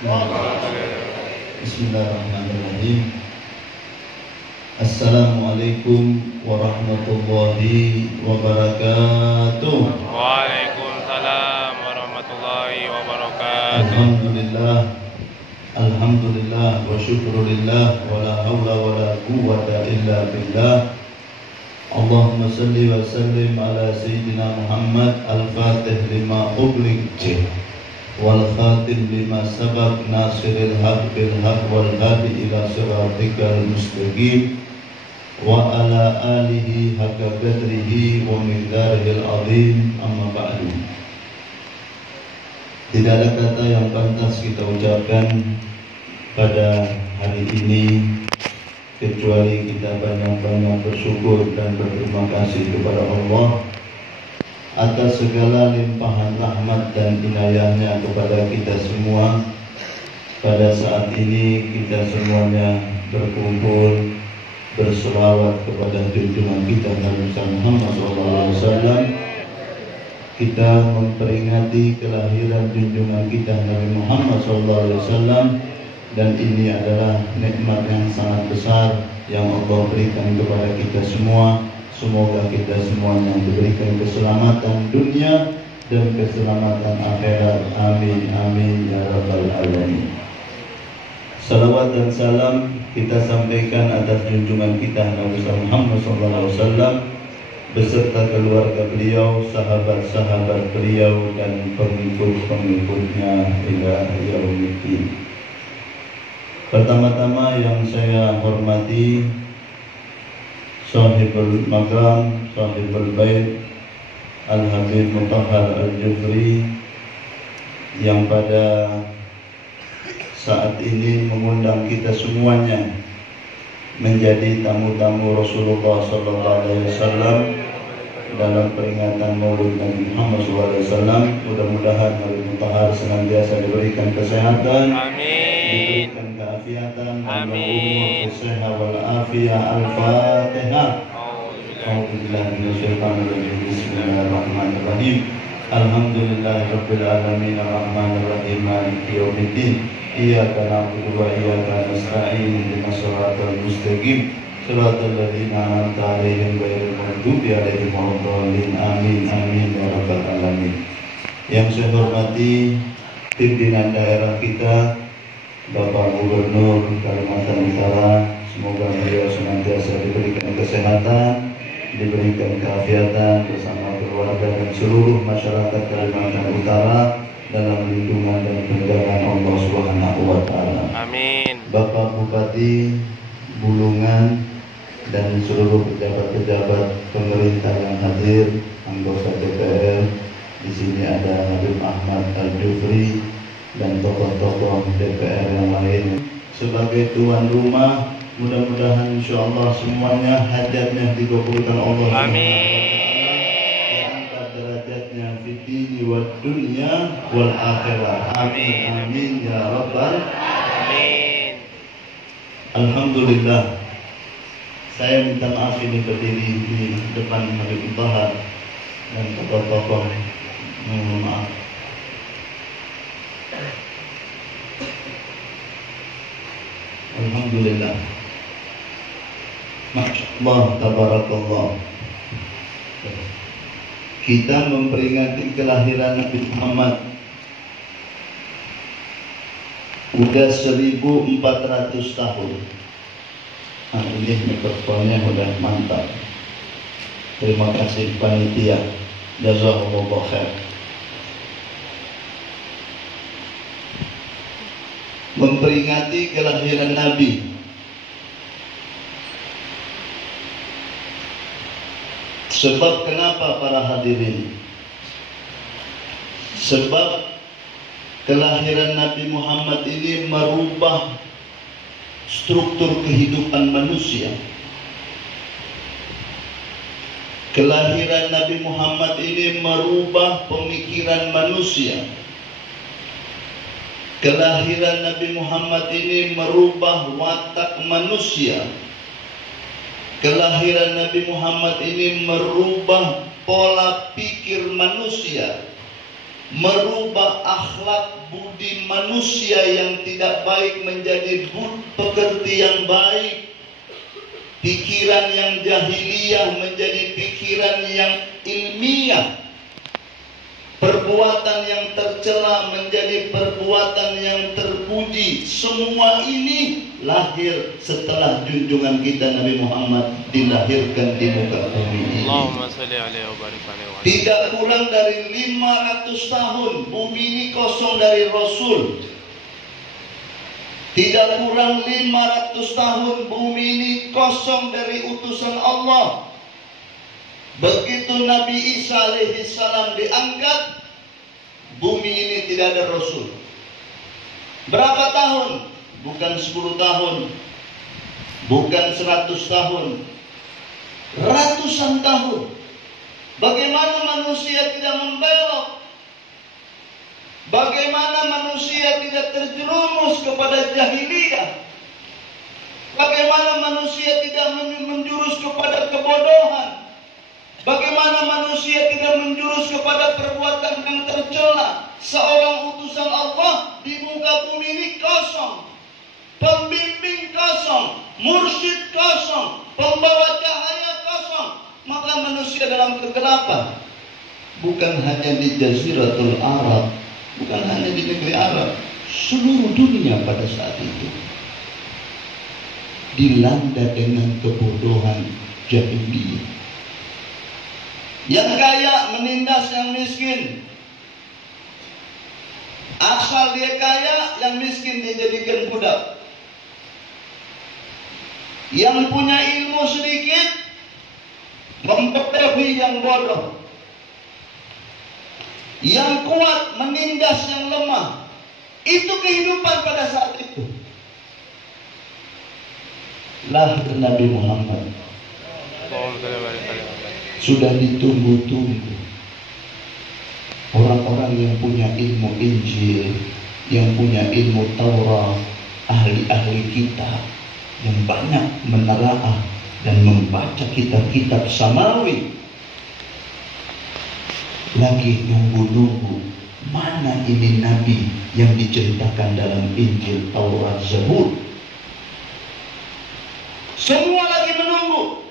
Bismillahirrahmanirrahim. Assalamualaikum warahmatullahi wabarakatuh. Waalaikumsalam warahmatullahi wabarakatuh. Alhamdulillah wa syukrulillah wa la hawla wa la quwwata illa billah. Allahumma salli wa sallim ala Sayyidina Muhammad al-Fatih lima ughliq wal khatim lima sabaq nasiril haq bil haq wal hadi ila siratikal mustaqim wa ala alihi haqqa qadrihi wa miqdarihil azim, amma ba'du. Tidak ada kata yang pantas kita ucapkan pada hari ini kecuali kita banyak-banyak bersyukur dan berterima kasih kepada Allah atas segala limpahan rahmat dan inayahnya kepada kita semua. Pada saat ini kita semuanya berkumpul berselawat kepada junjungan kita Nabi Muhammad SAW. Kita memperingati kelahiran junjungan kita Nabi Muhammad SAW, dan ini adalah nikmat yang sangat besar yang Allah berikan kepada kita semua. Semoga kita semuanya diberikan keselamatan dunia dan keselamatan akhirat. Amin amin ya rabbal alamin. Salawat dan salam kita sampaikan atas junjungan kita Nabi Muhammad SAW beserta keluarga beliau, sahabat-sahabat beliau, dan pengikut-pengikutnya hingga yaumil. Pertama-tama yang saya hormati Sahibul Maqam, Sahibul Bait Al-Habib Mutahhar Al-Jufri, yang pada saat ini mengundang kita semuanya menjadi tamu-tamu Rasulullah SAW dalam peringatan Maulid Nabi Muhammad SAW. Mudah-mudahan Habib Mutahhar senantiasa diberikan kesehatan, diberikan keafiatan, Amin. Sehat wal afiyah. Al-Fatihah. A'udzubillahi minasyaitonir rajim. Bismillahirrahmanirrahim. Alhamdulillahirabbil alamin arrahmanir rahim maliki yaumiddin. Iyyaka na'budu wa iyyaka nasta'in. Ihdinas siratal mustaqim. Shiratal ladzina an'amta 'alaihim ghairil maghdubi 'alaihim waladdallin. Amin amin ya rabbal alamin. Yang saya hormati pimpinan daerah kita, Bapak Gubernur Kalimantan Utara, semoga beliau senantiasa diberikan kesehatan, diberikan keafiatan bersama keluarga dan seluruh masyarakat Kalimantan Utara dalam lindungan dan penjagaan Allah Subhanahu wa taala. Amin. Bapak Bupati Bulungan dan seluruh pejabat-pejabat pemerintah yang hadir, anggota DPR, di sini ada Habib Ahmad Al-Jufri dan tokoh-tokoh DPR yang lain. Sebagai tuan rumah, mudah-mudahan insyaallah semuanya hajatnya dikabulkan Allah. Amin. Angkat derajatnya fid dini wad dunya wal akhirah. Amin amin ya rabbal Amin. Alhamdulillah. Saya minta maaf ini berdiri di depan Habib Mutahhar dan tokoh-tokoh, mohon maaf. Alhamdulillah. Masyaallah, tabarakallah. Kita memperingati kelahiran Nabi Muhammad udah 1400 tahun. Nah, ini mikrofonnya udah mantap. Terima kasih panitia. Jazakumullah khair. Memperingati kelahiran Nabi. Sebab kenapa para hadirin? Sebab kelahiran Nabi Muhammad ini merubah struktur kehidupan manusia. Kelahiran Nabi Muhammad ini merubah pemikiran manusia. Kelahiran Nabi Muhammad ini merubah watak manusia. Kelahiran Nabi Muhammad ini merubah pola pikir manusia. merubah akhlak budi manusia yang tidak baik menjadi pekerti yang baik, pikiran yang jahiliyah menjadi pikiran yang ilmiah, perbuatan yang tercela menjadi perbuatan yang terpuji. Semua ini lahir setelah junjungan kita Nabi Muhammad dilahirkan di muka bumi ini. Allahumma salli alaihi wa barik alaihi. Tidak kurang dari 500 tahun bumi ini kosong dari Rasul. Tidak kurang 500 tahun bumi ini kosong dari utusan Allah. Begitu Nabi Isa alaihissalam diangkat, bumi ini tidak ada Rasul. Berapa tahun? Bukan 10 tahun, bukan 100 tahun, ratusan tahun. Bagaimana manusia tidak membelok? Bagaimana manusia tidak terjerumus kepada jahiliyah? Bagaimana manusia tidak menjurus kepada kebodohan? Bagaimana manusia tidak menjurus kepada perbuatan yang tercela? Seorang utusan Allah di muka bumi ini kosong, pembimbing kosong, mursyid kosong, pembawa cahaya kosong. Maka manusia dalam kegelapan. Bukan hanya di Jaziratul Arab, bukan hanya di negeri Arab, seluruh dunia pada saat itu dilanda dengan kebodohan jahiliyah. Yang kaya menindas yang miskin. Asal dia kaya, yang miskin dijadikan budak. Yang punya ilmu sedikit mempengaruhi yang bodoh. Yang kuat menindas yang lemah. Itu kehidupan pada saat itu. Lahir Nabi Muhammad sudah ditunggu-tunggu. Orang-orang yang punya ilmu Injil, yang punya ilmu Taurat, ahli-ahli kitab yang banyak menelaah dan membaca kitab-kitab samawi, lagi nunggu-nunggu mana ini Nabi yang diceritakan dalam Injil, Taurat, Zabur. Semua lagi menunggu.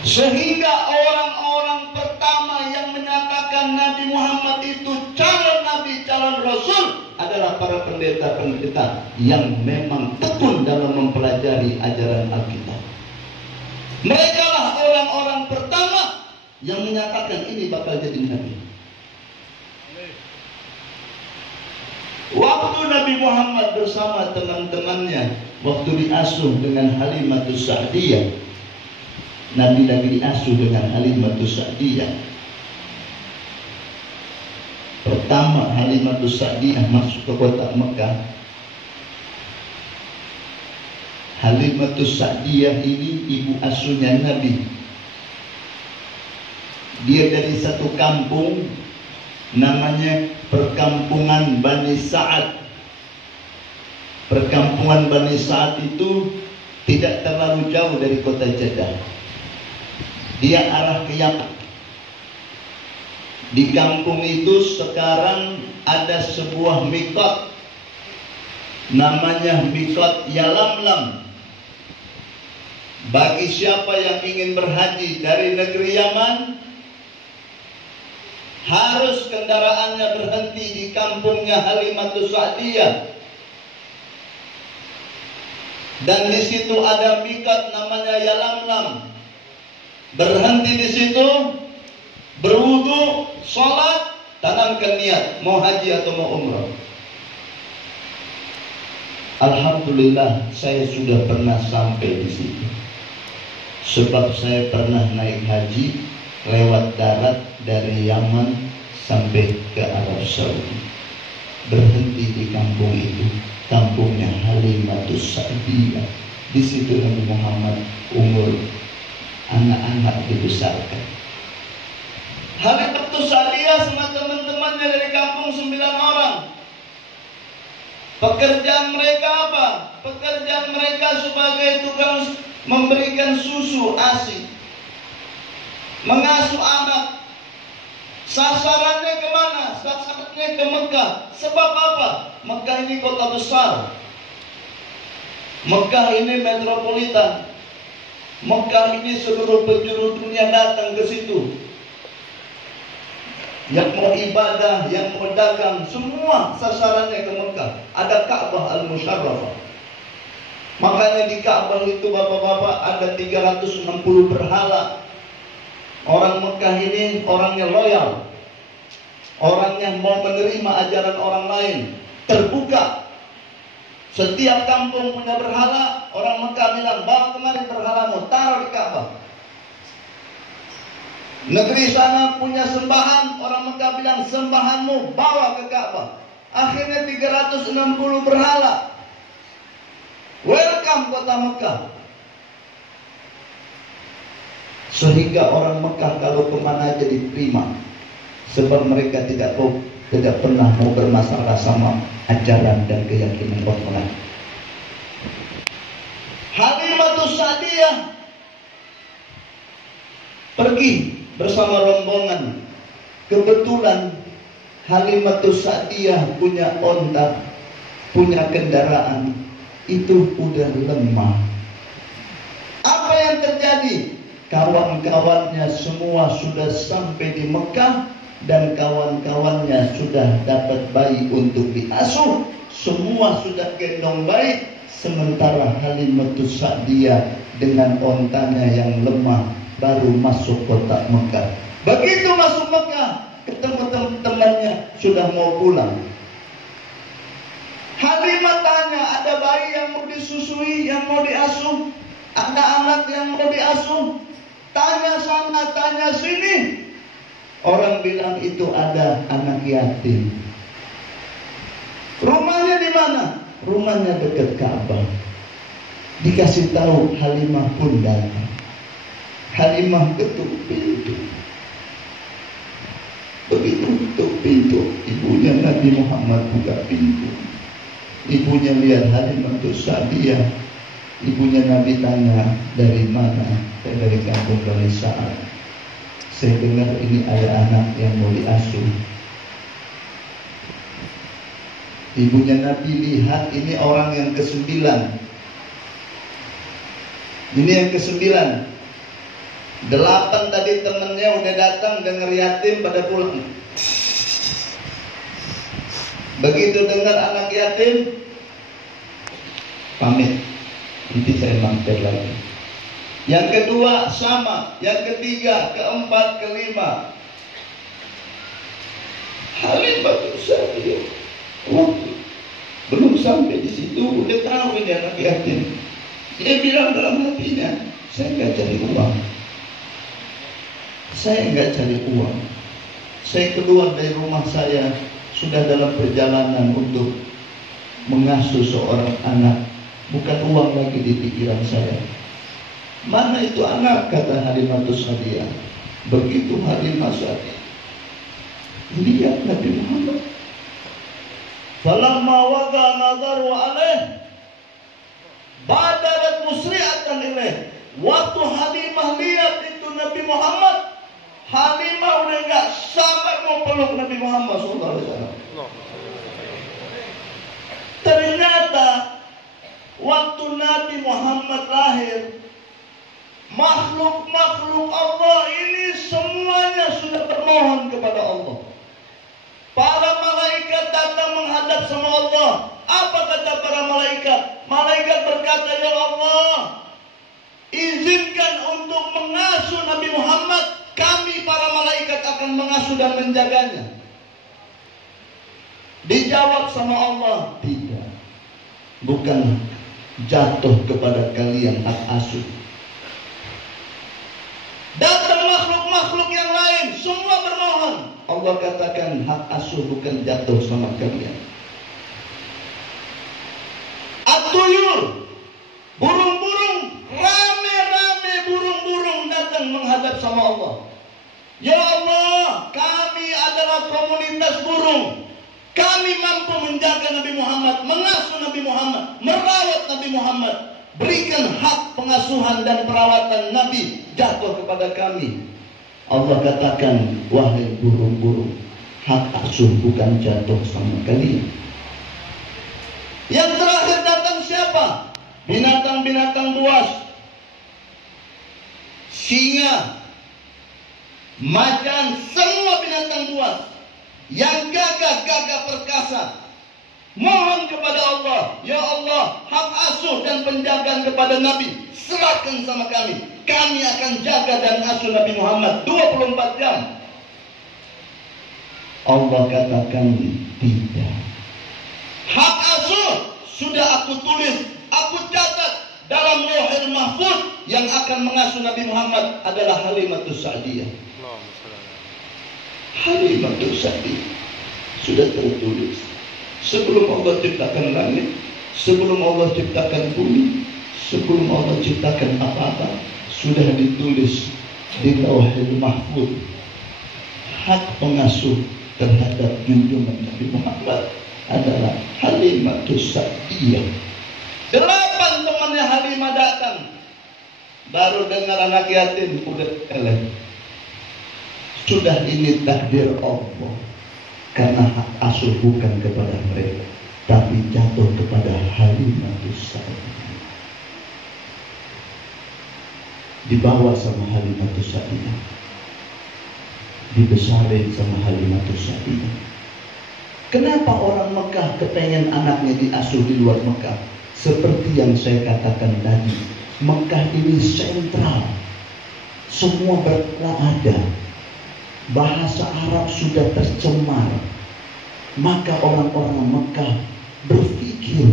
Sehingga orang-orang pertama yang menyatakan Nabi Muhammad itu calon Nabi, calon Rasul adalah para pendeta-pendeta yang memang tekun dalam mempelajari ajaran Alkitab. Mereka lah orang-orang pertama yang menyatakan ini bakal jadi Nabi. Waktu Nabi Muhammad bersama teman-temannya, waktu diasuh dengan Halimatus Sa'diyah, Nabi lagi diasuh dengan Halimatus Sa'diyah. Pertama Halimatus Sa'diyah masuk ke kota Mekah. Halimatus Sa'diyah ini ibu asuhnya Nabi. Dia dari satu kampung namanya perkampungan Bani Sa'ad. Perkampungan Bani Sa'ad itu tidak terlalu jauh dari kota Jeddah. Dia arah ke Yaman. Di kampung itu sekarang ada sebuah mikot, namanya mikot Yalamlam. Bagi siapa yang ingin berhaji dari negeri Yaman, harus kendaraannya berhenti di kampungnya Halimatus Sa'diyah. Dan di situ ada mikot namanya Yalamlam. Berhenti di situ, berwudu, sholat, tanamkan niat mau haji atau mau umrah. Alhamdulillah saya sudah pernah sampai di situ. Sebab saya pernah naik haji lewat darat dari Yaman sampai ke Arab Saudi. Berhenti di kampung itu, kampungnya Halimatus Sa'diyah. Di situ Nabi Muhammad umur anak-anak dibesarkan. Halimatus Sa'diyah sama teman-temannya dari kampung 9 orang. Pekerjaan mereka apa? Pekerjaan mereka sebagai tukang memberikan susu ASI, mengasuh anak. Sasarannya kemana? Sasarannya ke Mekah. Sebab apa? Mekah ini kota besar. Mekah ini metropolitan. Mekah ini seluruh penjuru dunia datang ke situ. Yang mau ibadah, yang mau dagang, semua sasarannya ke Mekah. Ada Ka'bah Al-Musyarrafah. Makanya di Ka'bah itu bapak-bapak ada 360 berhala. Orang Mekah ini orangnya loyal. Orang yang mau menerima ajaran orang lain. Terbuka. Setiap kampung punya berhala. Orang Mekah bilang, bawa kemari berhalamu, taruh di Ka'bah. Negeri sana punya sembahan. Orang Mekah bilang, sembahanmu bawa ke Ka'bah. Akhirnya 360 berhala. Welcome kota Mekah. Sehingga orang Mekah kalau kemana aja diterima. Sebab mereka tidak pernah mau bermasalah sama ajaran dan keyakinan orang lain. Halimatus Sa'diyah pergi bersama rombongan. Kebetulan Halimatus Sa'diyah punya onta, punya kendaraan. Itu udah lemah. Apa yang terjadi? Kawan-kawannya semua sudah sampai di Mekah dan kawan-kawannya sudah dapat bayi untuk diasuh. Semua sudah gendong bayi, sementara Halimatus Sa'diyah dengan ontanya yang lemah baru masuk kota Mekah. Begitu masuk Mekah, ketemu teman-temannya sudah mau pulang. Halimah tanya, ada bayi yang mau disusui, yang mau diasuh? Ada anak yang mau diasuh? Tanya sana, tanya sini. Orang bilang itu ada anak yatim. Rumahnya di mana? Rumahnya dekat Ka'bah. Dikasih tahu, Halimah pun datang. Halimah ketuk pintu. Begitu ketuk pintu, ibunya Nabi Muhammad buka pintu. Ibunya lihat Halimatus Sa'diyah. Ibunya Nabi tanya, dari mana? Dari kampung Bani Sa'ad. Saya dengar ini ada anak yang mau diasuh. Ibunya Nabi lihat ini orang yang ke-9. Ini yang ke-9. 8 tadi temennya udah datang dengar yatim pada pulang. Begitu dengar anak yatim, pamit. Nanti saya mampir lagi. Yang kedua sama, yang ketiga, keempat, kelima. Halimatus Sa'diyah waktu belum sampai di situ udah tahu ini anak yatim. Dia bilang dalam hatinya, saya nggak cari uang. Saya nggak cari uang. Saya keluar dari rumah saya sudah dalam perjalanan untuk mengasuh seorang anak. Bukan uang lagi di pikiran saya. Mana itu anak, kata Halimatus Sa'diyah. Begitu Halimah Sa'diyah lihat Nabi Muhammad, falamma waqa nadaru alaih badarat musri'atan ilaih. Waktu Halimah lihat itu Nabi Muhammad, Halimah udah enggak sabar mau peluk Nabi Muhammad SAW. Ternyata waktu Nabi Muhammad lahir, makhluk-makhluk Allah ini semuanya sudah bermohon kepada Allah. Para malaikat datang menghadap sama Allah. Apa kata para malaikat? Malaikat berkata, ya Allah, izinkan untuk mengasuh Nabi Muhammad. Kami para malaikat akan mengasuh dan menjaganya. Dijawab sama Allah, tidak. Bukan jatuh kepada kalian hak asuh. Datang makhluk-makhluk yang lain, semua bermohon. Allah katakan hak asuh bukan jatuh sama kalian. At-tuyur, burung-burung, rame-rame burung-burung datang menghadap sama Allah. Ya Allah, kami adalah komunitas burung. Kami mampu menjaga Nabi Muhammad, mengasuh Nabi Muhammad, merawat Nabi Muhammad. Berikan hak pengasuhan dan perawatan Nabi jatuh kepada kami. Allah katakan, wahai burung-burung, hak asuh bukan jatuh sama kalian. Yang terakhir datang siapa? Binatang-binatang buas, singa, macan, semua binatang buas yang gagah-gagah perkasa mohon kepada Allah, ya Allah, hak asuh dan penjagaan kepada Nabi serahkan sama kami. Kami akan jaga dan asuh Nabi Muhammad 24 jam. Allah katakan tidak. Hak asuh sudah aku tulis, aku catat dalam Lauhul Mahfuz. Yang akan mengasuh Nabi Muhammad adalah Halimatus Sa'diyah. Halimatus Sa'diyah sudah tertulis sebelum Allah ciptakan langit, sebelum Allah ciptakan bumi, sebelum Allah ciptakan apa-apa, sudah ditulis di Lauhul Mahfuz. Hak pengasuh terhadap junjungan Nabi Muhammad adalah Halimatus Sa'diyah. 8 temannya Halimah datang, baru dengar anak yatim udah eleh. Sudah ini takdir Allah, karena hak asuh bukan kepada mereka, tapi jatuh kepada Halimatus Sa'diyah. Dibawa sama Halimatus Sa'diyah, dibesarin sama Halimatus Sa'diyah. Kenapa orang Mekah kepengen anaknya diasuh di luar Mekah? Seperti yang saya katakan tadi, Mekah ini sentral, semua berada. Bahasa Arab sudah tercemar, maka orang-orang Mekah berpikir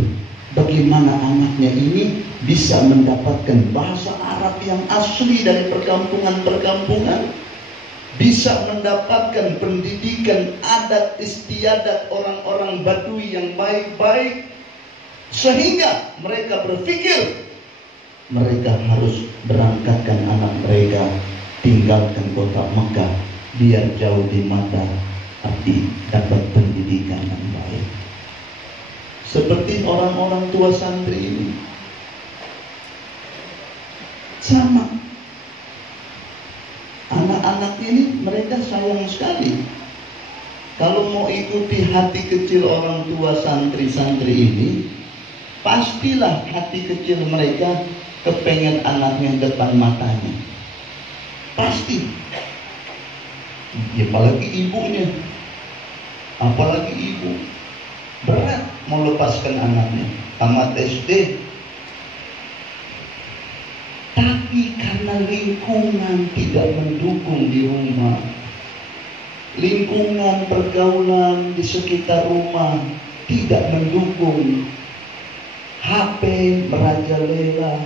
bagaimana anaknya ini bisa mendapatkan bahasa Arab yang asli dari perkampungan-perkampungan, bisa mendapatkan pendidikan adat istiadat orang-orang Badui yang baik-baik, sehingga mereka berpikir mereka harus berangkatkan anak mereka tinggalkan kota Mekah biar jauh di mata api, dapat pendidikan yang baik. Seperti orang-orang tua santri ini sama. Anak-anak ini mereka sayang sekali. Kalau mau ikuti hati kecil orang tua santri-santri ini, pastilah hati kecil mereka kepengen anaknya depan matanya. Pasti. Ya, apalagi ibunya, apalagi ibu berat mau lepaskan anaknya tamat SD, tapi karena lingkungan tidak mendukung di rumah, lingkungan pergaulan di sekitar rumah tidak mendukung, HP merajalela,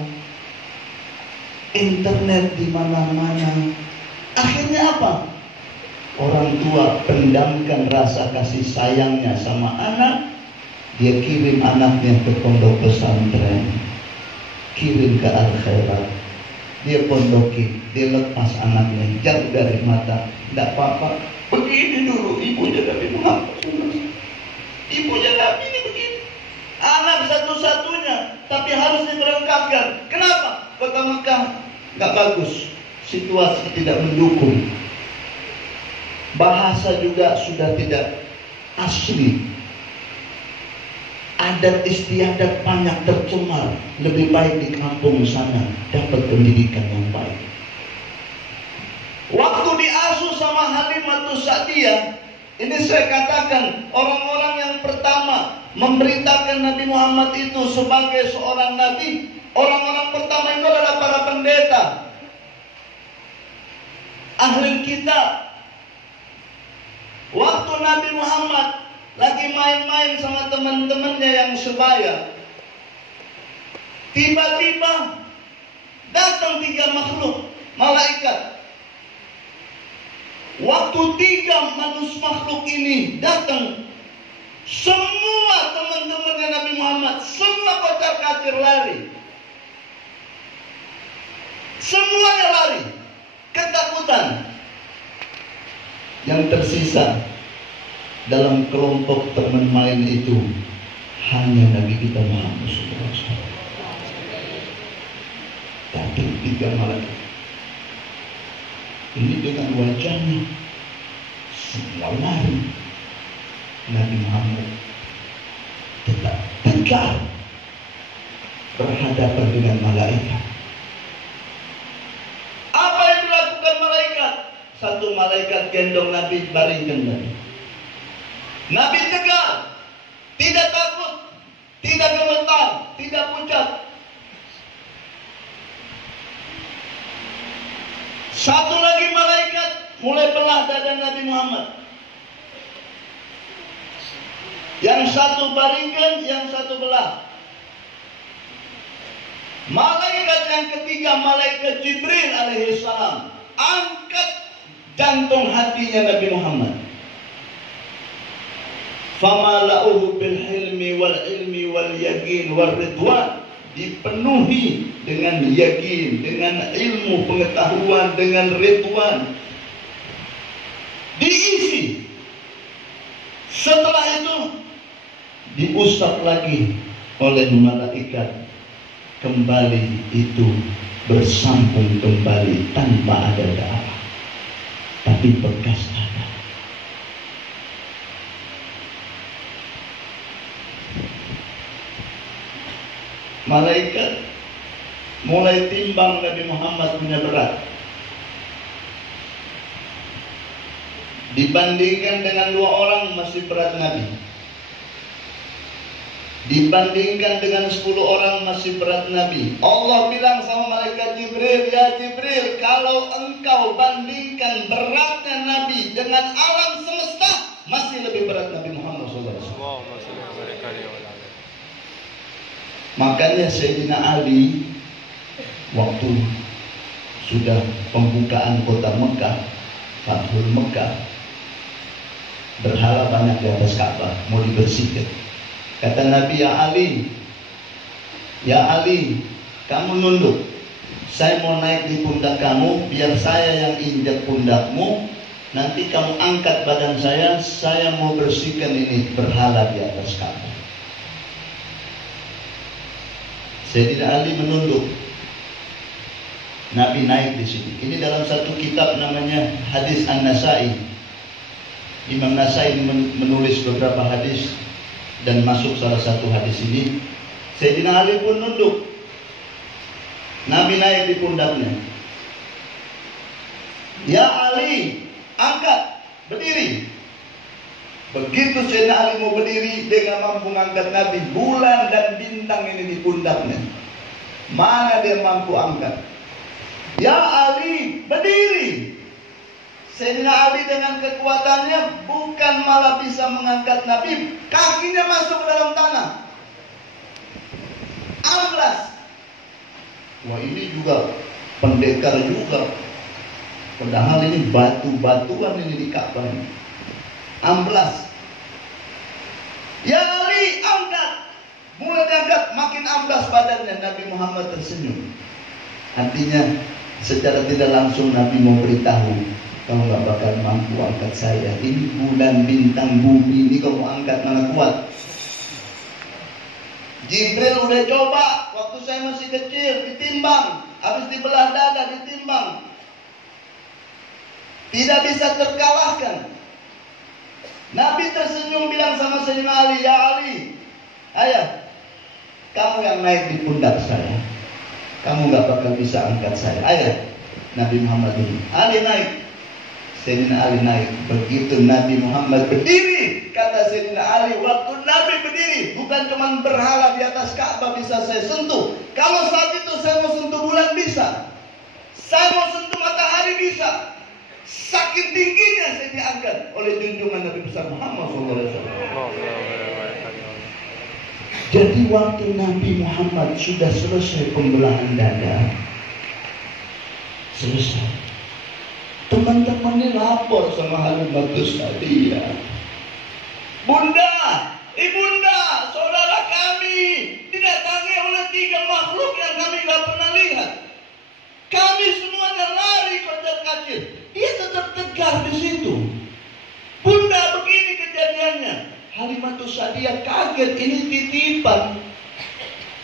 internet di mana-mana, akhirnya apa? Orang tua pendamkan rasa kasih sayangnya sama anak, dia kirim anaknya ke pondok pesantren, kirim ke akhirat, dia pondoki, dia lepas anaknya jauh dari mata. Tidak apa-apa, begini dulu ibunya Nabi Muhammad, ibunya Nabi ini begini, anak satu-satunya, tapi harus diberangkatkan. Kenapa? Kota Mekah nggak bagus, situasi tidak mendukung, bahasa juga sudah tidak asli, adat istiadat banyak tercemar. Lebih baik di kampung sana dapat pendidikan yang baik. Waktu diasuh sama Halimatus Sa'diyah, ini saya katakan orang-orang yang pertama memberitakan Nabi Muhammad itu sebagai seorang nabi, orang-orang pertama itu adalah para pendeta, ahli kitab. Waktu Nabi Muhammad lagi main-main sama teman-temannya yang sebaya, tiba-tiba datang 3 makhluk malaikat. Waktu 3 manusia makhluk ini datang, semua teman-temannya Nabi Muhammad, semua kocar-kacir lari, semuanya lari, ketakutan. Yang tersisa dalam kelompok teman main itu hanya Nabi kita Muhammad SAW. Datang 3 malaikat. Ini dengan wajahnya semua lari. Nabi Muhammad tetap tegar berhadapan dengan malaikat. Apa yang dilakukan malaikat? Satu malaikat gendong Nabi, baringkan Nabi. Nabi tegar, tidak takut, tidak gemetar, tidak pucat. Satu lagi malaikat mulai belah dada Nabi Muhammad. Yang satu baringkan, yang satu belah. Malaikat yang ketiga, malaikat Jibril alaihissalam, angkat jantung hatinya Nabi Muhammad. Famala'uhu bil hilmi wal ilmi wal yakin wal ridwan. Dipenuhi dengan yakin, dengan ilmu pengetahuan, dengan ridwan. Diisi. Setelah itu diusap lagi oleh malaikat. Kembali itu bersambung kembali tanpa ada darah, tapi bekas darah. Malaikat mulai timbang Nabi Muhammad punya berat. Dibandingkan dengan 2 orang masih berat Nabi. Dibandingkan dengan 10 orang masih berat Nabi. Allah bilang sama malaikat Jibril, ya Jibril, kalau engkau bandingkan beratnya Nabi dengan alam semesta, masih lebih berat Nabi Muhammad SAW. Makanya Sayyidina Ali waktu sudah pembukaan kota Mekah, Fathul Mekah, berhala banyak di atas Ka'bah, mau dibersihkan. Kata Nabi, ya Ali, kamu nunduk. Saya mau naik di pundak kamu, biar saya yang injak pundakmu. Nanti kamu angkat badan saya mau bersihkan ini berhala di atas Ka'bah. Sayyidina Ali menunduk. Nabi naik di sini. Ini dalam satu kitab namanya Hadis An-Nasai. Imam Nasai menulis beberapa hadis dan masuk salah satu hadis ini. Sayyidina Ali pun nunduk. Nabi naik di pundaknya. Ya Ali, angkat, berdiri. Begitu Sayyidina Ali mau berdiri, dia nggak mampu angkat Nabi. Bulan dan bintang ini di pundaknya. Mana dia mampu angkat? Ya Ali, berdiri. Sayyidina Ali dengan kekuatannya bukan malah bisa mengangkat Nabi, kakinya masuk ke dalam tanah. Amblas. Wah, ini juga pendekar juga. Padahal ini batu-batuan ini di Ka'bah. Amblas. Ya Ali, angkat. Mulai diangkat, makin amblas badannya. Nabi Muhammad tersenyum. Artinya secara tidak langsung Nabi mau beritahu, kamu gak bakal mampu angkat saya. Ini bulan, bintang, bumi, ini kamu angkat mana kuat. Jibril udah coba waktu saya masih kecil, ditimbang, habis dibelah dada, ditimbang, tidak bisa terkalahkan. Nabi tersenyum bilang sama Sayyidina Ali, ya Ali, ayah, kamu yang naik di pundak saya, kamu gak bakal bisa angkat saya. Ayah, Nabi Muhammad ini, Ali naik. Sayyidina Ali naik. Begitu Nabi Muhammad berdiri, kata Sayyidina Ali, waktu Nabi berdiri, bukan cuma berhala di atas Ka'bah bisa saya sentuh. Kalau saat itu saya mau sentuh bulan bisa, saya mau sentuh matahari bisa. Saking tingginya saya diangkat oleh junjungan Nabi besar Muhammad SAW. Jadi waktu Nabi Muhammad sudah selesai pembelahan dada, selesai, teman-temannya lapor sama Halimatus Sa'diyah, Bunda, Ibunda, saudara kami didatangi oleh 3 makhluk yang kami gak pernah lihat. Kami semuanya lari kocar-kacir. Dia tetap tegar di situ. Bunda, begini kejadiannya. Halimatus Sa'diyah kaget, ini titipan.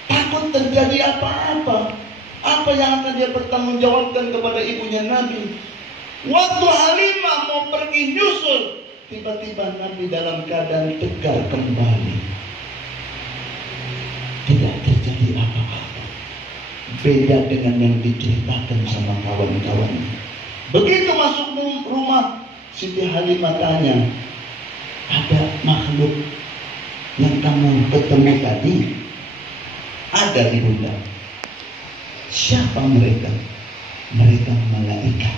Takut terjadi apa-apa. Apa yang akan dia pertanggungjawabkan kepada ibunya Nabi? Waktu Halimah mau pergi nyusul, tiba-tiba Nabi dalam keadaan tegar kembali. Tidak terjadi apa-apa. Beda dengan yang diceritakan sama kawan-kawannya. Begitu masuk rumah, Siti Halimah tanya, ada makhluk yang kamu ketemu tadi? Ada di bunda. Siapa mereka? Mereka malaikat.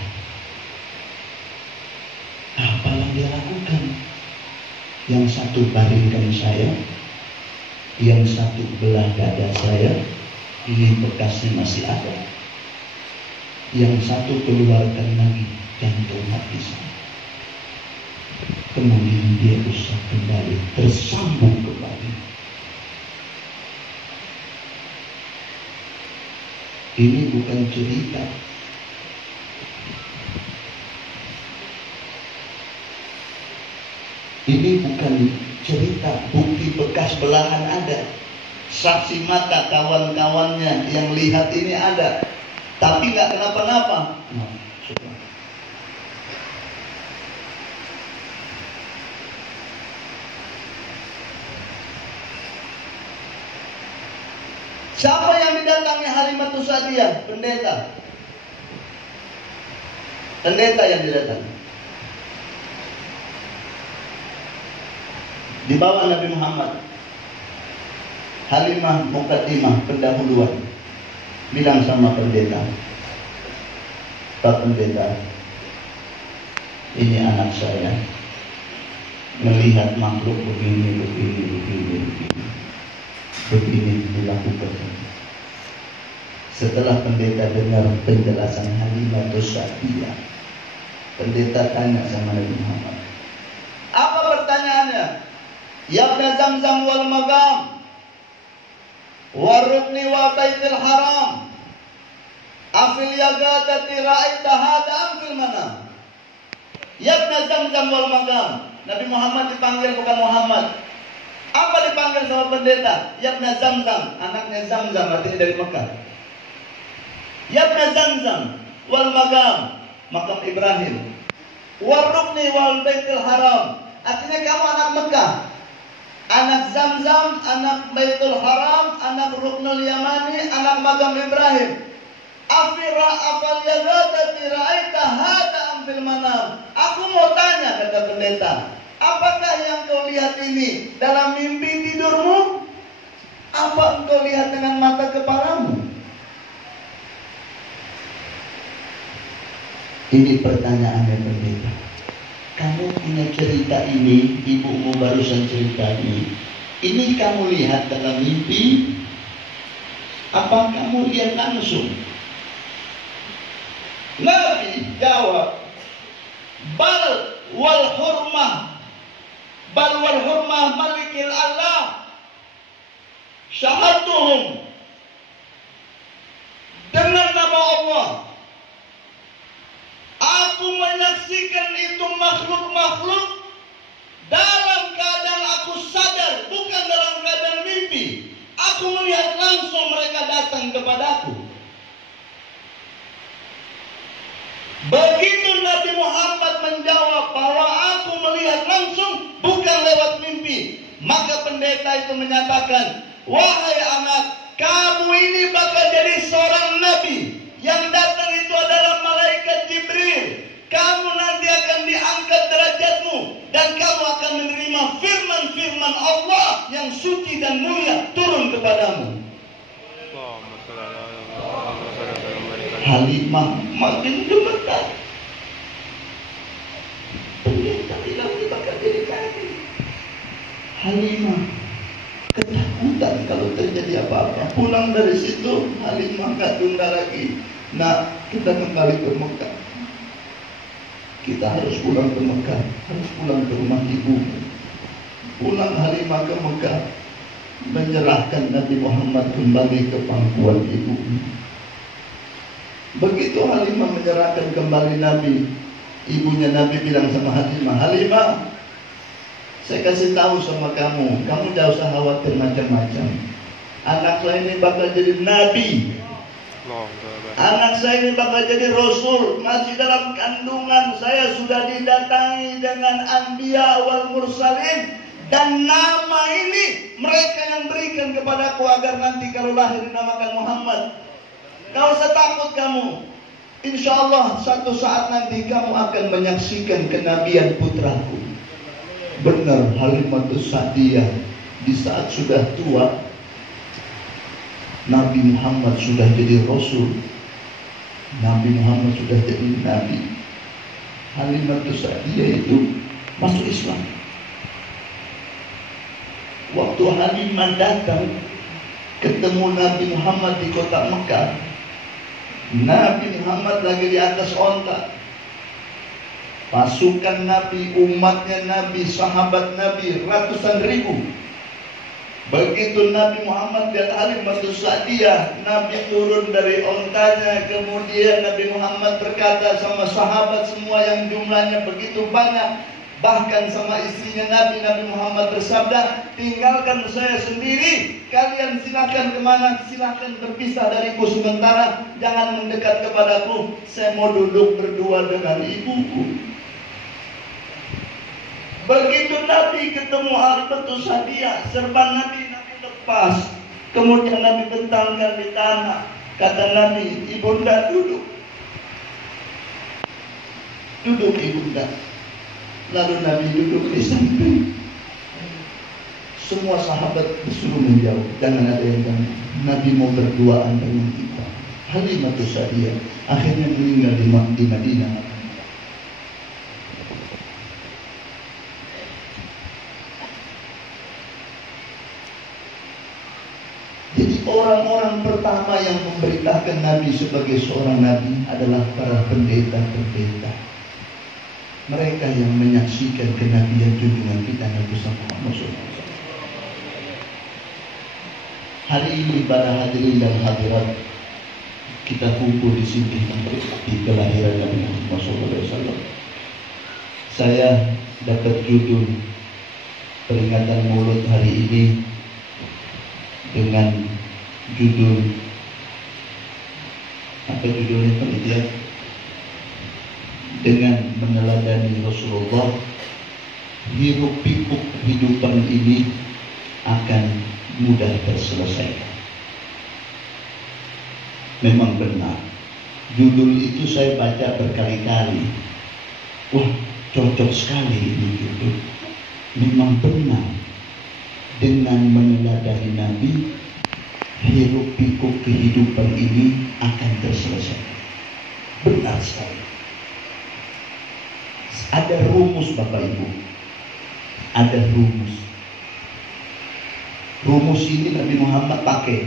Apa yang dia lakukan? Yang satu baringkan saya, yang satu belah dada saya, ini bekasnya masih ada. Yang satu keluarkan lagi jantung hati saya. Kemudian dia usah kembali, tersambung kembali. Ini bukan cerita. Ini bukan cerita, bukti bekas belahan ada. Saksi mata kawan-kawannya yang lihat ini ada. Tapi nggak kenapa-napa. Siapa yang didatangi Halimatus Sa'diyah? Pendeta. Pendeta yang didatangi. Di bawah Nabi Muhammad. Halimah Muqaddimah, pendahuluan, bilang sama pendeta, Pak Pendeta, ini anak saya melihat makhluk begini dilakukan. Setelah pendeta dengar penjelasan Halimatus Sa'diyah, pendeta tanya sama Nabi Muhammad, apa pertanyaannya? Yabna Zamzam wal Magam warukni wa baitil haram afil yagadati ra'aita hada amfil mana? Yabna Zamzam wal Magam. Nabi Muhammad dipanggil bukan Muhammad. Apa dipanggil sama pendeta? Yabna Zamzam, anaknya Zamzam, artinya dari Mekah. Yabna Zamzam wal Magam, makam Ibrahim. Warukni wal baitil haram, artinya kamu anak Mekah. Anak Zamzam, anak Baitul Haram, anak Ruknul Yamani, anak Magam Ibrahim. Afira afal yagadati ra'aita hada amfil manam. Aku mau tanya, kata pendeta, apakah yang kau lihat ini dalam mimpi tidurmu? Apa engkau lihat dengan mata kepalamu? Ini pertanyaannya pendeta. Kamu punya cerita ini, ibumu barusan cerita ini kamu lihat dalam mimpi? Apa kamu lihat langsung? Nabi jawab, bal wal hurmah malikil Allah syahatuhum, dengan nama Allah aku menyaksikan itu makhluk-makhluk dalam keadaan aku sadar, bukan dalam keadaan mimpi. Aku melihat langsung mereka datang kepadaku. Begitu Nabi Muhammad menjawab bahwa aku melihat langsung, bukan lewat mimpi, maka pendeta itu menyatakan, wahai anak, kamu ini bakal jadi seorang nabi. Yang datang itu adalah malaikat Jibril. Kamu nanti akan diangkat derajatmu dan kamu akan menerima firman-firman Allah yang suci dan mulia turun kepadamu. Halimah makin gemetar. Pendeta bilang kita akan jadi nabi. Halimah ketakutan kalau terjadi apa-apa. Pulang dari situ, Halimah gak tunda lagi. Nah, kita kembali ke Mekah. Kita harus pulang ke Mekah, harus pulang ke rumah ibu. Pulang Halimah ke Mekah, menyerahkan Nabi Muhammad kembali ke pangkuan ibu. Begitu Halimah menyerahkan kembali Nabi, ibunya Nabi bilang sama Halimah, Halimah, saya kasih tahu sama kamu, kamu tidak usah khawatir macam-macam. Anak saya ini bakal jadi nabi. Anak saya ini bakal jadi Rasul. Masih dalam kandungan saya sudah didatangi dengan Anbiya wal Mursalin. Dan nama ini mereka yang berikan kepadaku agar nanti kalau lahir dinamakan Muhammad. Gak usah takut kamu. Insya Allah satu saat nanti kamu akan menyaksikan kenabian putraku. Benar, Halimatus Sa'diyah di saat sudah tua, Nabi Muhammad sudah jadi Rasul. Nabi Muhammad sudah jadi Nabi. Halimatus Sa'diyah itu masuk Islam. Waktu Halimah datang ketemu Nabi Muhammad di kota Mekah, Nabi Muhammad lagi di atas onta. Pasukan Nabi, umatnya Nabi, sahabat Nabi, ratusan ribu. Begitu Nabi Muhammad lihat Halimatus Sa'diyah, Nabi turun dari ontanya. Kemudian Nabi Muhammad berkata sama sahabat semua yang jumlahnya begitu banyak, bahkan sama istrinya Nabi Muhammad bersabda, tinggalkan saya sendiri, kalian silakan kemana, silakan berpisah dariku sementara, jangan mendekat kepadaku, saya mau duduk berdua dengan ibuku. Begitu Nabi ketemu Halimatus Sa'diyah, serban Nabi lepas, kemudian Nabi bentangkan di tanah. Kata Nabi, ibunda duduk. Duduk ibunda. Lalu Nabi duduk di samping. Semua sahabat disuruh menjauh, jangan ada yang ganggu. Nabi mau berduaan dengan kita. Halimatus Sa'diyah akhirnya meninggal di Madinah. Jadi orang-orang pertama yang memberitakan Nabi sebagai seorang Nabi adalah para pendeta-pendeta. Mereka yang menyaksikan kenabian junjungan kita Nabi Muhammad SAW. Hari ini para hadirin dan hadirat, kita kumpul di sini di kelahiran Nabi Muhammad SAW. Saya dapat judul peringatan Maulud hari ini dengan judul apa judulnya panitia? Dengan meneladani Rasulullah, hiruk pikuk kehidupan ini akan mudah terselesaikan. Memang benar, judul itu saya baca berkali-kali. Wah, cocok sekali ini judul. Memang benar, dengan meneladani Nabi, hiruk pikuk kehidupan ini akan terselesaikan. Benar sekali. Ada rumus Bapak Ibu. Ada rumus. Rumus ini Nabi Muhammad pakai.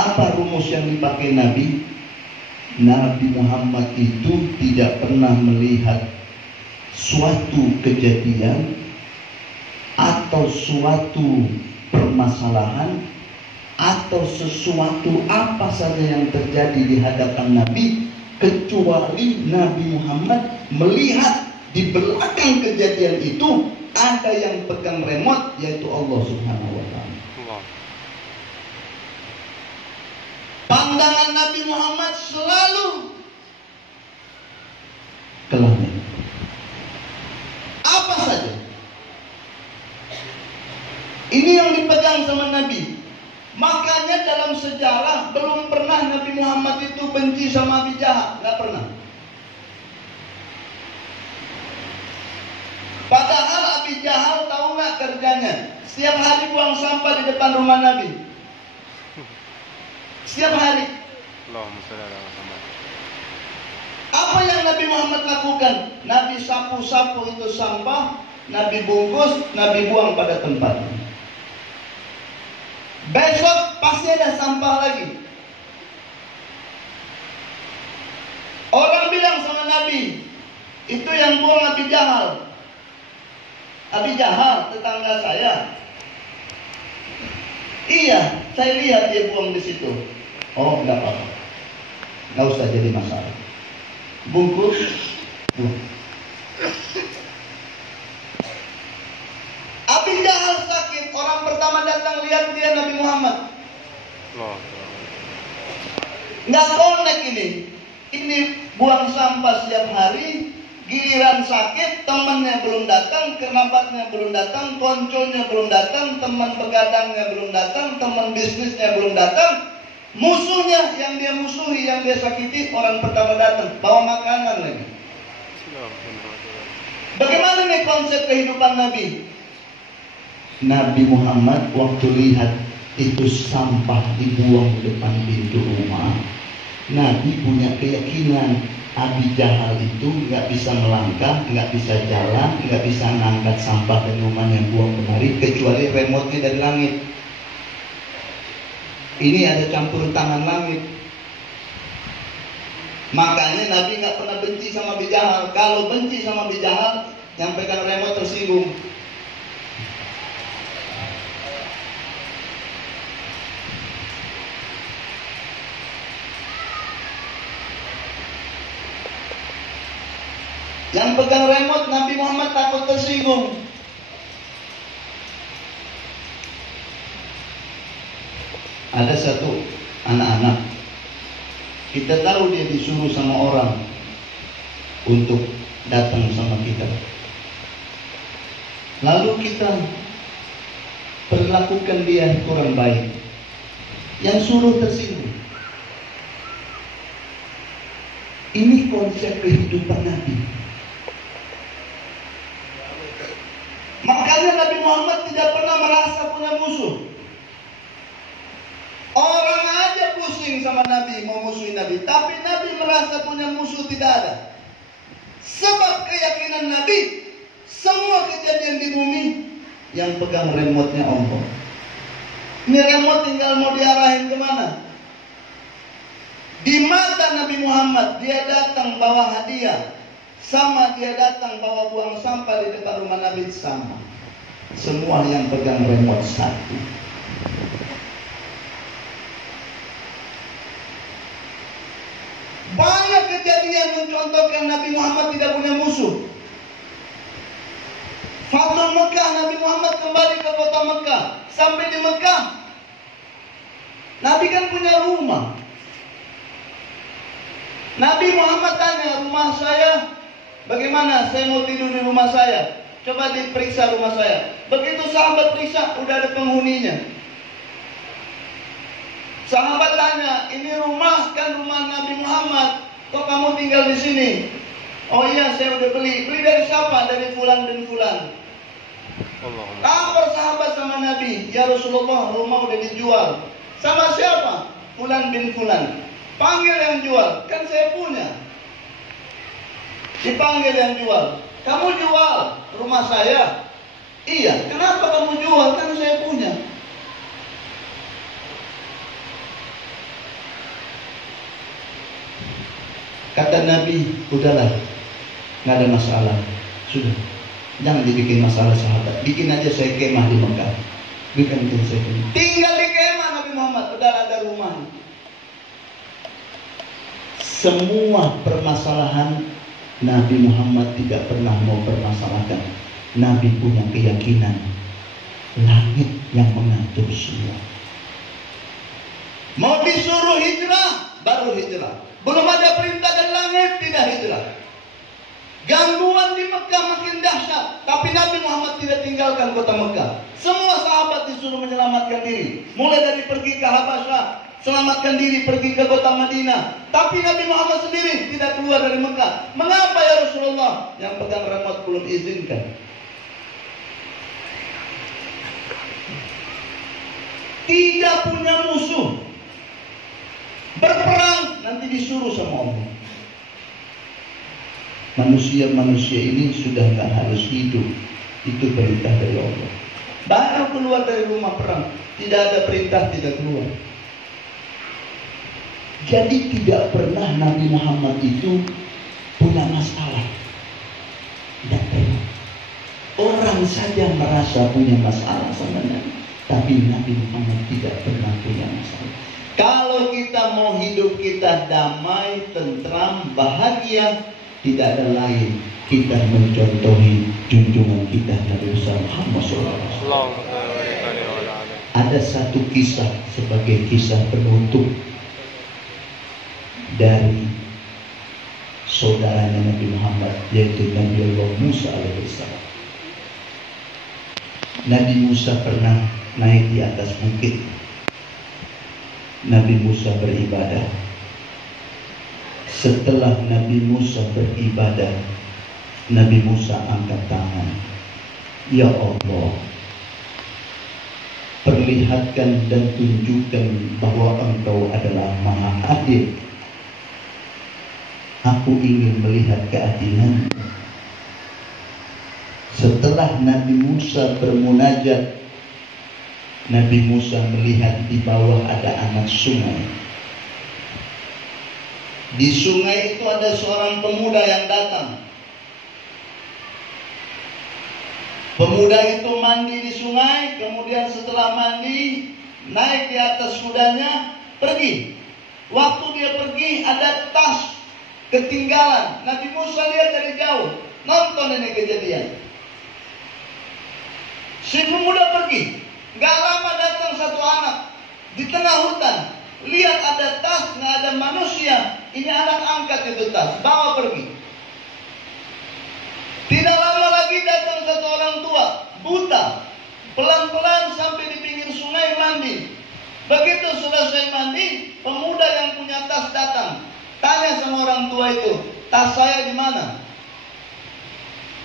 Apa rumus yang dipakai Nabi? Nabi Muhammad itu tidak pernah melihat suatu kejadian atau suatu permasalahan atau sesuatu apa saja yang terjadi di hadapan Nabi, kecuali Nabi Muhammad melihat di belakang kejadian itu ada yang pegang remote, yaitu Allah Subhanahu wa Ta'ala. Pandangan Nabi Muhammad selalu ke langit. Apa saja ini yang dipegang sama Nabi. Makanya dalam sejarah belum pernah Nabi Muhammad itu benci sama Abi Jahal, nggak pernah. Padahal Abi Jahal tahu nggak kerjanya? Setiap hari buang sampah di depan rumah Nabi. Setiap hari. Apa yang Nabi Muhammad lakukan? Nabi sapu-sapu itu sampah, Nabi bungkus, Nabi buang pada tempatnya. Besok pasti ada sampah lagi. Orang bilang sama Nabi, itu yang buang Abi Jahal. Abi Jahal tetangga saya. Iya, saya lihat dia buang di situ. Oh, enggak apa-apa, enggak usah jadi masalah. Bungkus, buang. Abi Jahal sakit, orang pertama datang lihat dia Nabi Muhammad. Nggak connect ini. Ini buang sampah setiap hari, giliran sakit, temannya belum datang, kerabatnya belum datang, konconya belum datang, teman begadangnya belum datang, teman bisnisnya belum datang, musuhnya yang dia musuhi, yang dia sakiti, orang pertama datang, bawa makanan lagi. Bagaimana nih konsep kehidupan Nabi? Nabi Muhammad waktu lihat itu sampah dibuang di depan pintu rumah, Nabi punya keyakinan Abi Jahal itu nggak bisa melangkah, nggak bisa jalan, nggak bisa ngangkat sampah dan rumah yang buang kemari kecuali remote-nya dari langit. Ini ada campur tangan langit. Makanya Nabi nggak pernah benci sama Abi Jahal. Kalau benci sama Abi Jahal, yang pegang remote tersinggung. Yang pegang remote Nabi Muhammad takut tersinggung. Ada satu anak-anak, kita tahu dia disuruh sama orang untuk datang sama kita. Lalu kita perlakukan dia kurang baik. Yang suruh tersinggung. Ini konsep kehidupan Nabi. Makanya Nabi Muhammad tidak pernah merasa punya musuh. Orang aja pusing sama Nabi, mau musuhin Nabi, tapi Nabi merasa punya musuh tidak ada. Sebab keyakinan Nabi, semua kejadian di bumi yang pegang remote-nya Allah. Ini remote tinggal mau diarahin kemana? Di mata Nabi Muhammad, dia datang bawa hadiah, sama dia datang bawa buang sampah di dekat rumah Nabi, sama. Semua yang pegang remote satu. Banyak kejadian mencontohkan Nabi Muhammad tidak punya musuh. Fathul Mekah, Nabi Muhammad kembali ke kota Mekah. Sampai di Mekah, Nabi kan punya rumah. Nabi Muhammad tanya, rumah saya bagaimana? Saya mau tidur di rumah saya. Coba diperiksa rumah saya. Begitu sahabat periksa, udah ada penghuninya. Sahabat tanya, ini rumah kan rumah Nabi Muhammad, kok kamu tinggal di sini? Oh iya, saya udah beli. Beli dari siapa? Dari fulan bin fulan. Lapor sahabat sama Nabi, ya Rasulullah, rumah udah dijual. Sama siapa? Fulan bin fulan. Panggil yang jual, kan saya punya. Dipanggil yang jual. Kamu jual rumah saya? Iya. Kenapa kamu jual? Kan saya punya. Kata Nabi, udahlah, nggak ada masalah, sudah, jangan dibikin masalah sahabat. Bikin aja saya kemah di Mekah. Bikin saya kemah. Tinggal di kemah Nabi Muhammad, udah ada rumah. Semua permasalahan Nabi Muhammad tidak pernah mau permasalahkan. Nabi punya keyakinan langit yang mengatur semua. Mau disuruh hijrah, baru hijrah. Belum ada perintah dari langit, tidak hijrah. Gangguan di Mekah makin dahsyat, tapi Nabi Muhammad tidak tinggalkan kota Mekah. Semua sahabat disuruh menyelamatkan diri. Mulai dari pergi ke Habasyah, selamatkan diri pergi ke kota Madinah. Tapi Nabi Muhammad sendiri tidak keluar dari Mekah. Mengapa ya Rasulullah? Yang pegang remote belum izinkan. Tidak punya musuh. Berperang nanti disuruh sama Allah. Manusia-manusia ini sudah gak harus hidup. Itu perintah dari Allah. Baru keluar dari rumah perang, tidak ada perintah, tidak keluar. Jadi tidak pernah Nabi Muhammad itu punya masalah. Tidak pernah. Orang saja merasa punya masalah sama Nabi, tapi Nabi Muhammad tidak pernah punya masalah. Kalau kita mau hidup kita damai, tentram, bahagia, tidak ada lain kita mencontohi junjungan kita Nabi Muhammad SAW. Ada satu kisah sebagai kisah penutup. dari saudaranya Nabi Muhammad, yaitu Nabi Allah Musa alaihissalam. Nabi Musa pernah naik di atas bukit. Nabi Musa beribadah. Setelah Nabi Musa beribadah, Nabi Musa angkat tangan. Ya Allah, perlihatkan dan tunjukkan bahwa Engkau adalah Maha Adil. Aku ingin melihat keadilan. Setelah Nabi Musa bermunajat, Nabi Musa melihat di bawah ada anak sungai. Di sungai itu ada seorang pemuda yang datang. Pemuda itu mandi di sungai, kemudian setelah mandi, naik di atas kudanya, pergi. Waktu dia pergi, ada tas ketinggalan. Nabi Musa lihat dari jauh, nonton ini kejadian. Si pemuda pergi, gak lama datang satu anak di tengah hutan. Lihat ada tas, gak ada manusia. Ini anak angkat itu tas, bawa pergi. Tidak lama lagi datang satu orang tua, buta, pelan-pelan sampai di pinggir sungai mandi. Begitu selesai mandi, pemuda yang punya tas datang, tanya sama orang tua itu, tas saya di mana?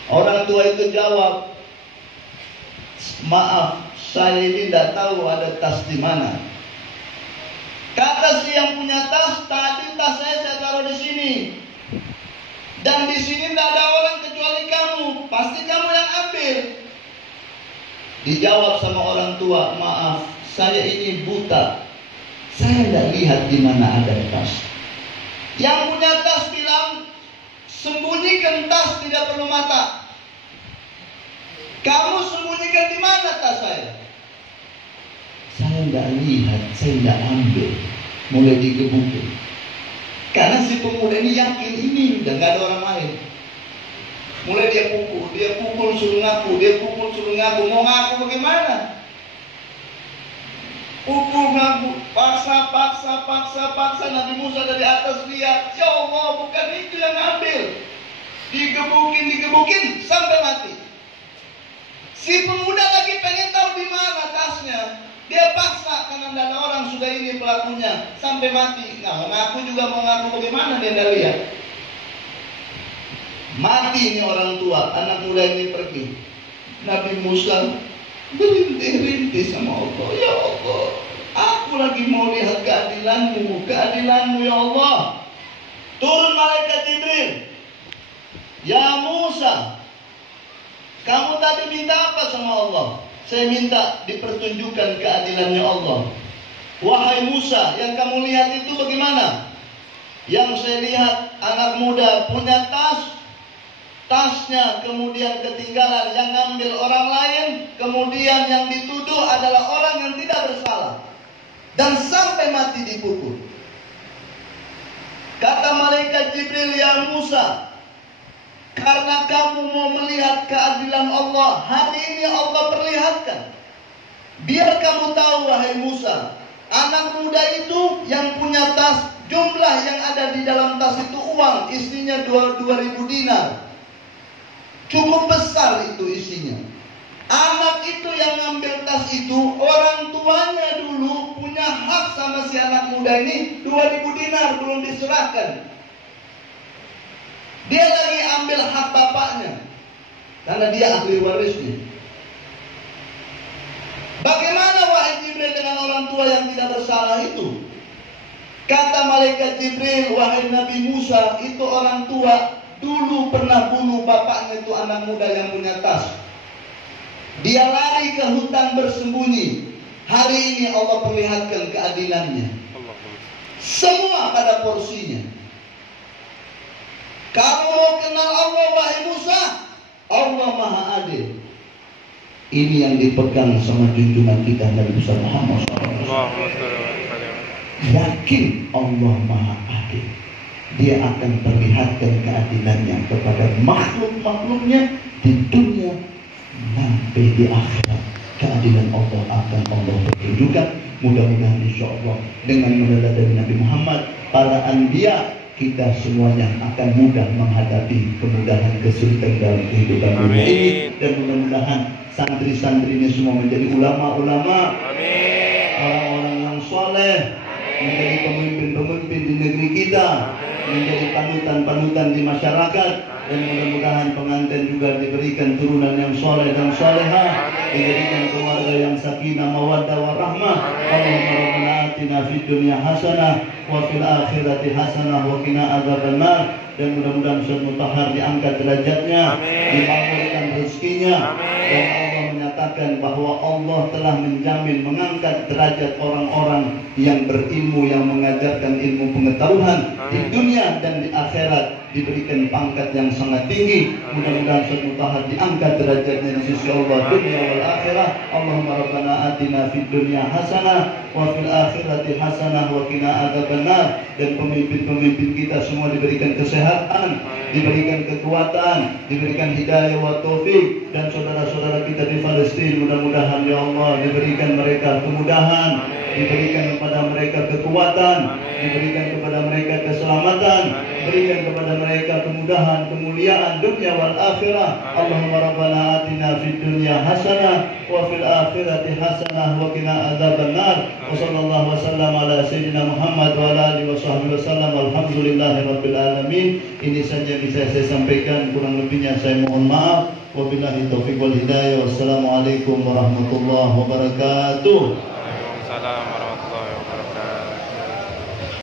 Orang tua itu jawab, maaf, saya ini tidak tahu ada tas di mana. Kata si yang punya tas, tadi tas saya taruh di sini. Dan di sini tidak ada orang kecuali kamu. Pasti kamu yang ambil. Dijawab sama orang tua, maaf, saya ini buta. Saya tidak lihat di mana ada tas. Yang punya tas bilang, sembunyikan tas, tidak perlu mata. Kamu sembunyikan di mana tas saya? Saya tidak lihat, saya tidak ambil. Mulai digebukin. Karena si pemuda ini yakin ini udah gak ada orang lain. Mulai dia pukul suruh ngaku, dia pukul suruh ngaku. Mau ngaku bagaimana? Pukul ngaku, paksa. Nabi Musa dari atas lihat, ya Allah, bukan itu yang ambil. Digebukin sampai mati. Si pemuda lagi pengen tahu di mana tasnya. Dia paksa karena tidak ada orang, sudah ini pelakunya, sampai mati. Nah, ngaku juga mau ngaku bagaimana, dia tidak lihat. Mati ini orang tua, anak muda ini pergi. Nabi Musa berintih-rintih sama Allah. Ya Allah, aku lagi mau lihat keadilanmu ya Allah. Turun malaikat Jibril. Ya Musa, kamu tadi minta apa sama Allah? Saya minta dipertunjukkan keadilannya Allah. Wahai Musa, yang kamu lihat itu bagaimana? Yang saya lihat anak muda punya tas, tasnya kemudian ketinggalan, yang ngambil orang lain, kemudian yang dituduh adalah orang yang tidak bersalah, dan sampai mati dipukul. Kata malaikat Jibril, ya Musa, karena kamu mau melihat keadilan Allah, hari ini Allah perlihatkan. Biar kamu tahu wahai Musa, anak muda itu yang punya tas, jumlah yang ada di dalam tas itu uang, isinya 2.000 dinar. Cukup besar itu isinya. Anak itu yang ngambil tas itu, orang tuanya dulu punya hak sama si anak muda ini, 2.000 dinar belum diserahkan. Dia lagi ambil hak bapaknya karena dia ahli warisnya. Bagaimana wahai Jibril dengan orang tua yang tidak bersalah itu? Kata malaikat Jibril, wahai Nabi Musa, itu orang tua dulu pernah bunuh bapaknya itu anak muda yang punya tas. Dia lari ke hutan bersembunyi. Hari ini Allah perlihatkan keadilannya. Semua pada porsinya. Kamu mau kenal Allah wahai Musa, Allah Maha Adil. Ini yang dipegang sama junjungan kita Nabi Muhammad SAW. Yakin Allah Maha Adil. Dia akan perlihatkan keadilannya kepada makhluk-makhluknya di dunia sampai di akhirat. keadilan Allah akan Allah pertunjukkan. Mudah-mudahan insya Allah dengan meneladani dari Nabi Muhammad, para anbiya, kita semuanya akan mudah menghadapi kemudahan kesulitan dalam kehidupan dunia ini. Dan mudah-mudahan santri-santri ini semua menjadi ulama-ulama, orang-orang yang soleh, menjadi pemimpin-pemimpin di negeri kita, menjadi panutan-panutan di masyarakat. Dan mudah-mudahan pengantin juga diberikan turunan yang soleh dan soleha, diberikan keluarga yang sakinah, mawaddah, warahmah. Allahumma rabbana atina fid dunya hasanah wa fil akhirati hasanah wa qina adzabannar. Dan mudah-mudahan Ustaz Mutahhar diangkat derajatnya, dimakmurkan rezekinya, dan Allah menyatakan bahwa Allah telah menjamin mengangkat derajat orang-orang yang berilmu, yang mengajarkan ilmu pengetahuan di dunia dan di akhirat, diberikan pangkat yang sangat tinggi. Mudah-mudahan Ustaz Mutahhar diangkat derajatnya di sisi Allah dunia wal akhirah. Allahumma rabbana atina fid dunya hasanah wa fil akhirati hasanah wa qina adzabannar. Dan pemimpin-pemimpin kita semua diberikan kesehatan, diberikan kekuatan, diberikan hidayah wa taufik. Dan saudara-saudara kita di Palestina, mudah-mudahan ya Allah diberikan mereka kemudahan, diberikan kepada mereka kekuatan, diberikan kepada mereka keselamatan, berikan kepada mereka kemudahan, kemuliaan dunia wal akhirah. Allahumma rabbana atina fid dunya hasanah wa fil akhirati hasanah wa qina adzabannar. Wa sallallahu wasallam ala sayyidina Muhammad wa ala alihi wa sahbihi wasallam. Alhamdulillahirabbil alamin. Ini saja bisa saya sampaikan, kurang lebihnya saya mohon maaf. Wabillahi taufiq wal hidayah. Wassalamualaikum warahmatullahi wabarakatuh. Waalaikumsalam warahmatullahi wabarakatuh.